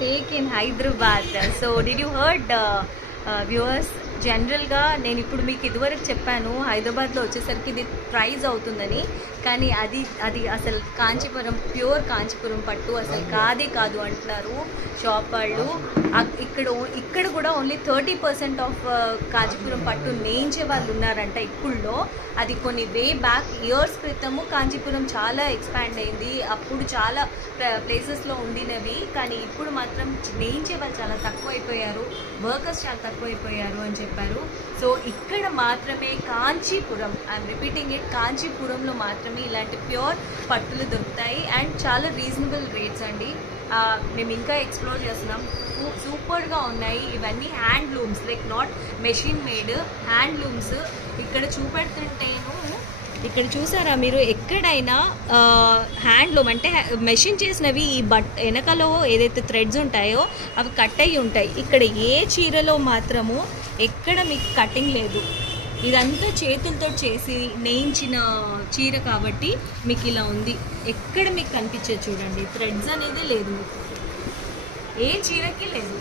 fake in Hyderabad. So did you heard viewers? జనరల్గా నేను ఇప్పుడు మీకు ఇదివరకు చెప్పాను హైదరాబాద్లో వచ్చేసరికి ఇది ప్రైజ్ అవుతుందని, కానీ అది అసలు కాంచీపురం ప్యూర్ కాంచీపురం పట్టు అసలు కాదే కాదు అంటున్నారు షాప్ వాళ్ళు. ఇక్కడ కూడా ఓన్లీ 30% ఆఫ్ కాంచీపురం పట్టు నేయించే వాళ్ళు ఉన్నారంట ఇప్పుడులో. అది కొన్ని వే బ్యాక్ ఇయర్స్ క్రితము కాంచీపురం చాలా ఎక్స్పాండ్ అయింది, అప్పుడు చాలా ప్లేసెస్లో ఉండినవి, కానీ ఇప్పుడు మాత్రం నేయించే వాళ్ళు చాలా తక్కువైపోయారు, వర్కర్స్ చాలా తక్కువైపోయారు అని చెప్పారు. సో ఇక్కడ మాత్రమే కాంచీపురం, ఐఎమ్ రిపీటింగ్ ఇట్, కాంచీపురంలో మాత్రమే ఇలాంటి ప్యూర్ పట్టులు దొరుకుతాయి అండ్ చాలా రీజనబుల్ రేట్స్ అండి. మేము ఇంకా ఎక్స్ప్లోర్ చేస్తున్నాం, సూపర్గా ఉన్నాయి. ఇవన్నీ handlooms, like not machine made handlooms. ఇక్కడ చూపెడుతుంటేను ఇక్కడ చూసారా మీరు, ఎక్కడైనా హ్యాండ్లూమ్ అంటే మెషిన్ చేసినవి. ఈ వెనకలో ఏదైతే థ్రెడ్స్ ఉంటాయో అవి కట్ అయ్యి ఉంటాయి. ఇక్కడ ఏ చీరలో మాత్రము ఎక్కడ మీకు కటింగ్ లేదు, ఇదంతా చేతులతో చేసి నేయించిన చీర కాబట్టి మీకు ఇలా ఉంది. ఎక్కడ మీకు కనిపించేది చూడండి, థ్రెడ్స్ అనేది లేదు, మీకు ఏ చీరకి లేదు.